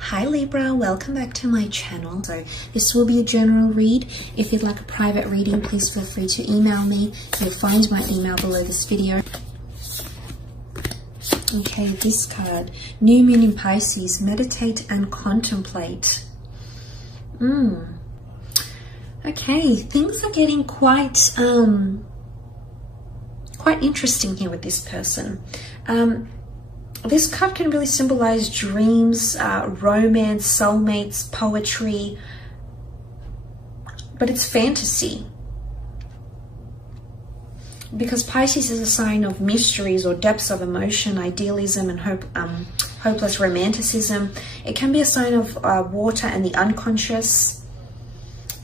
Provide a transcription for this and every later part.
Hi Libra, welcome back to my channel. So this will be a general read. If you'd like a private reading, please feel free to email me. You'll find my email below this video. Okay, this card, New Moon in Pisces, meditate and contemplate. Okay, things are getting quite interesting here with this person. This card can really symbolize dreams, romance, soulmates, poetry, but it's fantasy. Because Pisces is a sign of mysteries or depths of emotion, idealism, and hopeless romanticism. It can be a sign of water and the unconscious.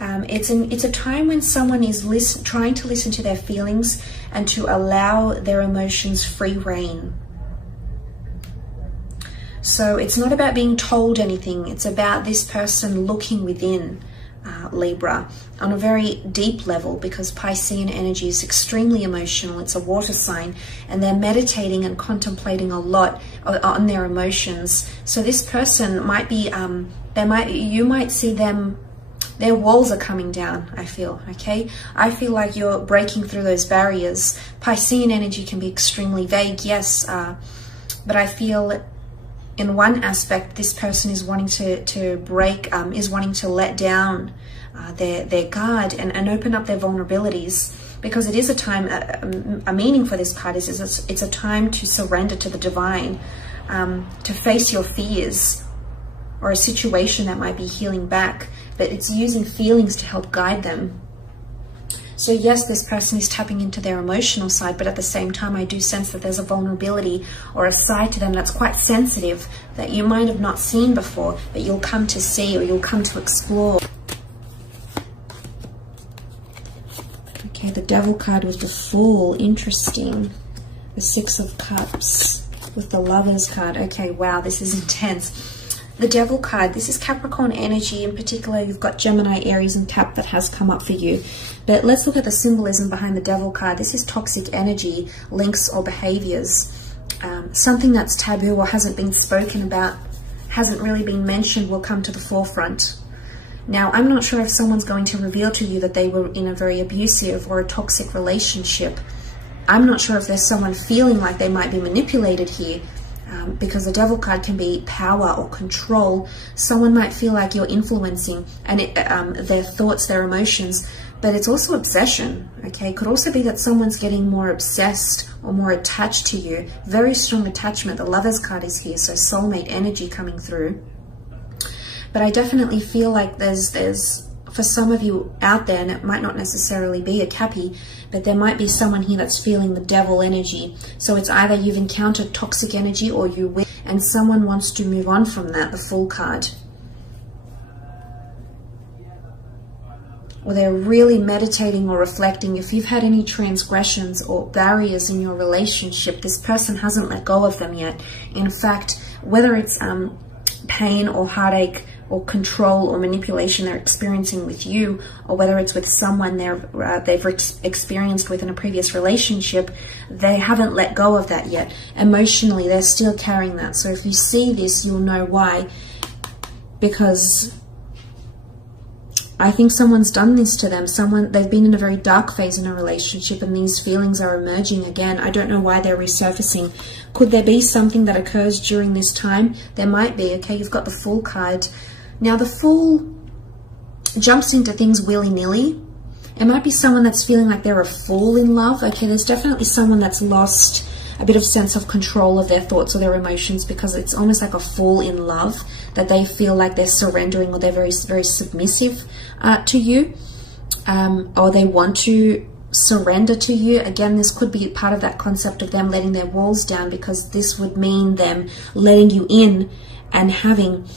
It's a time when someone is trying to listen to their feelings and to allow their emotions free rein. So it's not about being told anything. It's about this person looking within, Libra, on a very deep level, because Piscean energy is extremely emotional. It's a water sign, and they're meditating and contemplating a lot on their emotions. So this person might be, you might see them, their walls are coming down, I feel, okay? I feel like you're breaking through those barriers. Piscean energy can be extremely vague, yes, but I feel in one aspect, this person is wanting to break, is wanting to let down their guard and open up their vulnerabilities, because it is a time, a meaning for this card is it's a time to surrender to the divine, to face your fears or a situation that might be healing back, but it's using feelings to help guide them. So yes, this person is tapping into their emotional side, but at the same time, I do sense that there's a vulnerability or a side to them that's quite sensitive that you might have not seen before, but you'll come to see or you'll come to explore. Okay, the Devil card with the Fool, interesting. The Six of Cups with the Lovers card. Okay, wow, this is intense. The Devil card, this is Capricorn energy. In particular, you've got Gemini, Aries, and Cap that has come up for you. But let's look at the symbolism behind the Devil card. This is toxic energy, links or behaviors. Something that's taboo or hasn't been spoken about, hasn't really been mentioned, will come to the forefront. Now, I'm not sure if someone's going to reveal to you that they were in a very abusive or a toxic relationship. I'm not sure if there's someone feeling like they might be manipulated here. Because the Devil card can be power or control. Someone might feel like you're influencing and their thoughts, their emotions, but it's also obsession, okay? It could also be that someone's getting more obsessed or more attached to you. Very strong attachment. The Lovers card is here, so soulmate energy coming through. But I definitely feel like there's for some of you out there, and it might not necessarily be a Cappy, but there might be someone here that's feeling the Devil energy. So it's either you've encountered toxic energy or you will, and someone wants to move on from that, the Fool card. Or they're really meditating or reflecting. If you've had any transgressions or barriers in your relationship, this person hasn't let go of them yet. In fact, whether it's pain or heartache or control or manipulation they're experiencing with you, or whether it's with someone they've experienced with in a previous relationship, they haven't let go of that yet. Emotionally, they're still carrying that. So if you see this, you'll know why. Because I think someone's done this to them. They've been in a very dark phase in a relationship, and these feelings are emerging again. I don't know why they're resurfacing. Could there be something that occurs during this time? There might be. Okay, you've got the Fool card. Now, the Fool jumps into things willy-nilly. It might be someone that's feeling like they're a fool in love. Okay, there's definitely someone that's lost a bit of sense of control of their thoughts or their emotions, because it's almost like a fool in love, that they feel like they're surrendering or they're very, very submissive to you, or they want to surrender to you. Again, this could be part of that concept of them letting their walls down, because this would mean them letting you in and having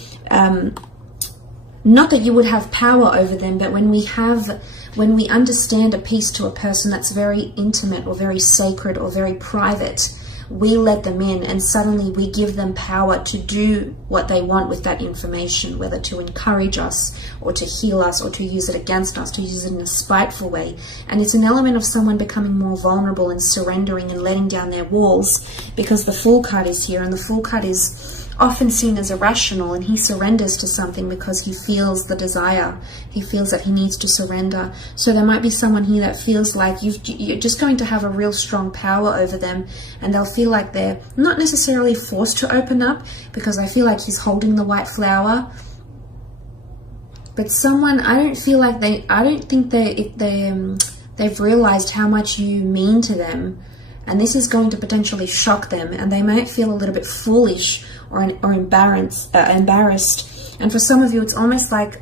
not that you would have power over them, but when we understand a piece to a person that's very intimate or very sacred or very private, we let them in, and suddenly we give them power to do what they want with that information, whether to encourage us or to heal us or to use it against us, to use it in a spiteful way. And it's an element of someone becoming more vulnerable and surrendering and letting down their walls, because the Fool card is here, and the Fool card is often seen as irrational, and he surrenders to something because he feels the desire. He feels that he needs to surrender. So there might be someone here that feels like you're just going to have a real strong power over them, and they'll feel like they're not necessarily forced to open up, because I feel like he's holding the white flower. But someone, I don't think they've realized how much you mean to them, and this is going to potentially shock them, and they might feel a little bit foolish or embarrassed. And for some of you, it's almost like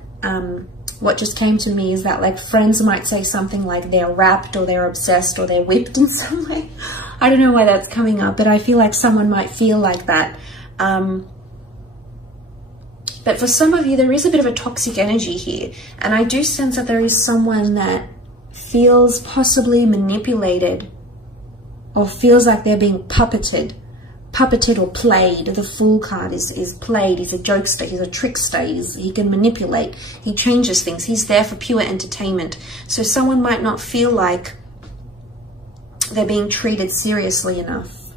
what just came to me is that, like, friends might say something like they're wrapped or they're obsessed or they're whipped in some way. I don't know why that's coming up, but I feel like someone might feel like that. But for some of you, there is a bit of a toxic energy here. And I do sense that there is someone that feels possibly manipulated, or feels like they're being puppeted or played. The Fool card is played. He's a jokester. He's a trickster. He can manipulate. He changes things. He's there for pure entertainment. So someone might not feel like they're being treated seriously enough.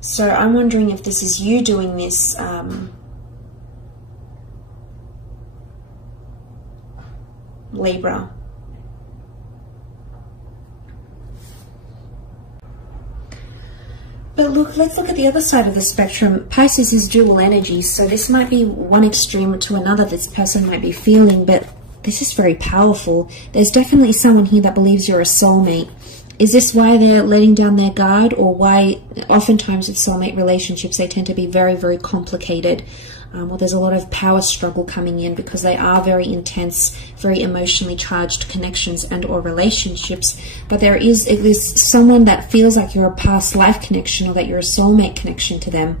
So I'm wondering if this is you doing this. Libra. But look, let's look at the other side of the spectrum. Pisces is dual energy, so this might be one extreme to another this person might be feeling, but this is very powerful. There's definitely someone here that believes you're a soulmate. Is this why they're letting down their guard, or why oftentimes with soulmate relationships they tend to be very, very complicated? Well, there's a lot of power struggle coming in because they are very intense, very emotionally charged connections and or relationships. But there is someone that feels like you're a past life connection, or that you're a soulmate connection to them,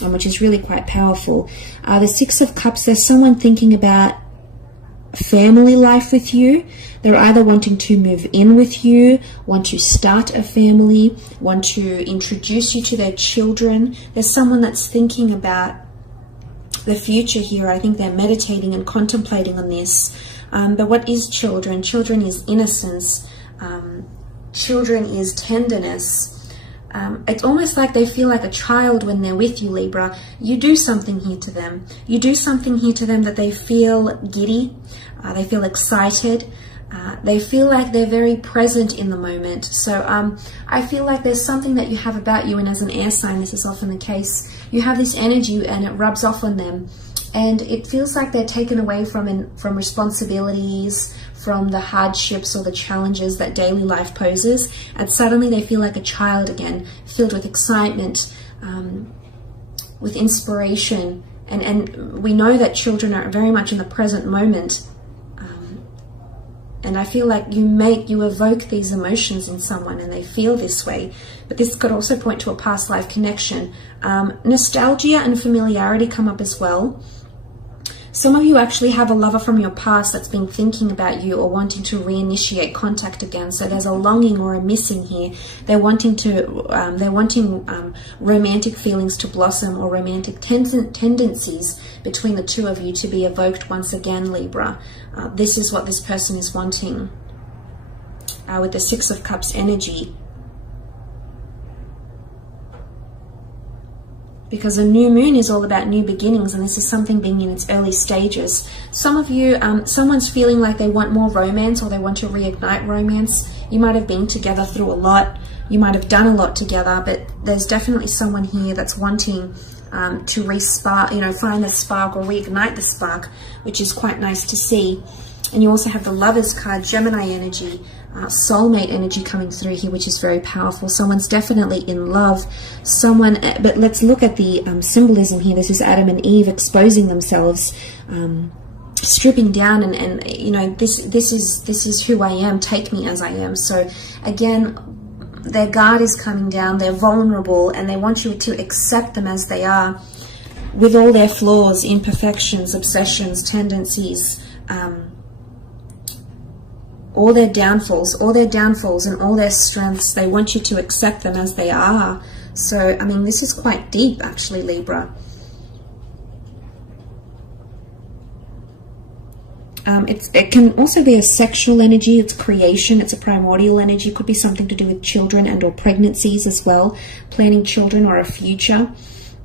which is really quite powerful. The Six of Cups, there's someone thinking about family life with you. They're either wanting to move in with you, want to start a family, want to introduce you to their children. There's someone that's thinking about the future here. I think they're meditating and contemplating on this. But what is children? Children is innocence. Children is tenderness. It's almost like they feel like a child when they're with you, Libra. You do something here to them. You do something here to them that they feel giddy. They feel excited. They feel like they're very present in the moment. So I feel like there's something that you have about you, and as an air sign, this is often the case. You have this energy and it rubs off on them, and it feels like they're taken away from responsibilities, from the hardships or the challenges that daily life poses, and suddenly they feel like a child again, filled with excitement, with inspiration. And we know that children are very much in the present moment. And I feel like you evoke these emotions in someone and they feel this way. But this could also point to a past life connection. Nostalgia and familiarity come up as well. Some of you actually have a lover from your past that's been thinking about you or wanting to reinitiate contact again. So there's a longing or a missing here. They're wanting romantic feelings to blossom, or romantic tendencies between the two of you to be evoked once again, Libra. This is what this person is wanting with the Six of Cups energy. Because a new moon is all about new beginnings, and this is something being in its early stages. Some of you, someone's feeling like they want more romance, or they want to reignite romance. You might have been together through a lot. You might have done a lot together, but there's definitely someone here that's wanting to find the spark or reignite the spark, which is quite nice to see. And you also have the Lovers card, Gemini energy, soulmate energy coming through here, which is very powerful. Someone's definitely in love. But let's look at the symbolism here. This is Adam and Eve exposing themselves, stripping down, and this is who I am. Take me as I am. So again, their guard is coming down. They're vulnerable, and they want you to accept them as they are, with all their flaws, imperfections, obsessions, tendencies. All their downfalls, and all their strengths. They want you to accept them as they are. So, I mean, this is quite deep, actually, Libra. It can also be a sexual energy. It's creation. It's a primordial energy. It could be something to do with children and or pregnancies as well, planning children or a future.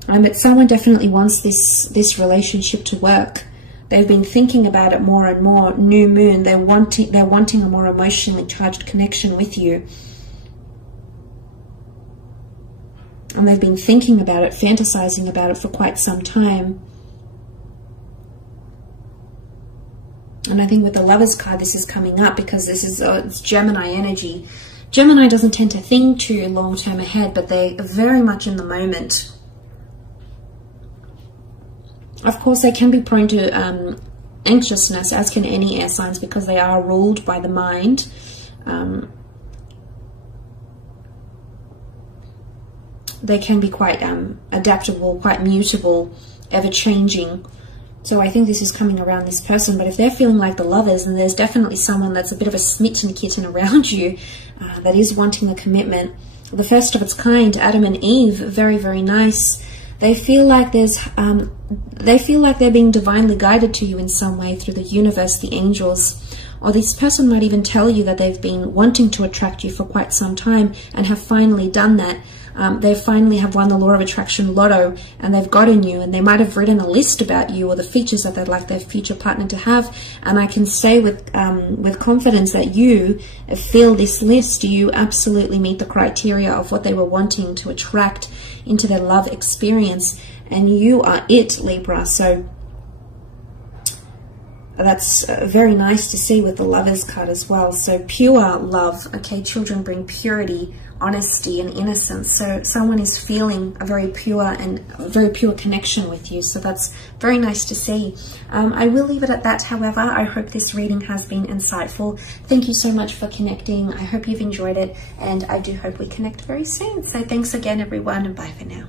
But someone definitely wants this relationship to work. They've been thinking about it more and more. New moon. They're wanting a more emotionally charged connection with you. And they've been thinking about it, fantasizing about it for quite some time. And I think with the Lovers card, this is coming up because this is it's Gemini energy. Gemini doesn't tend to think too long-term ahead, but they are very much in the moment. Of course, they can be prone to anxiousness, as can any air signs, because they are ruled by the mind. They can be quite adaptable, quite mutable, ever-changing. So I think this is coming around this person. But if they're feeling like the Lovers, then there's definitely someone that's a bit of a smitten kitten around you that is wanting a commitment. The first of its kind, Adam and Eve, very, very nice. They feel like they're being divinely guided to you in some way through the universe, the angels. Or this person might even tell you that they've been wanting to attract you for quite some time and have finally done that. They finally have won the law of attraction lotto and they've gotten you, and they might have written a list about you or the features that they'd like their future partner to have. And I can say with confidence that you fill this list. You absolutely meet the criteria of what they were wanting to attract into their love experience, and you are it, Libra. So that's very nice to see with the Lovers card as well. So pure love. Okay, children bring purity, honesty and innocence. So someone is feeling a very pure connection with you. So that's very nice to see. I will leave it at that. However, I hope this reading has been insightful. Thank you so much for connecting. I hope you've enjoyed it, and I do hope we connect very soon. So thanks again, everyone, and bye for now.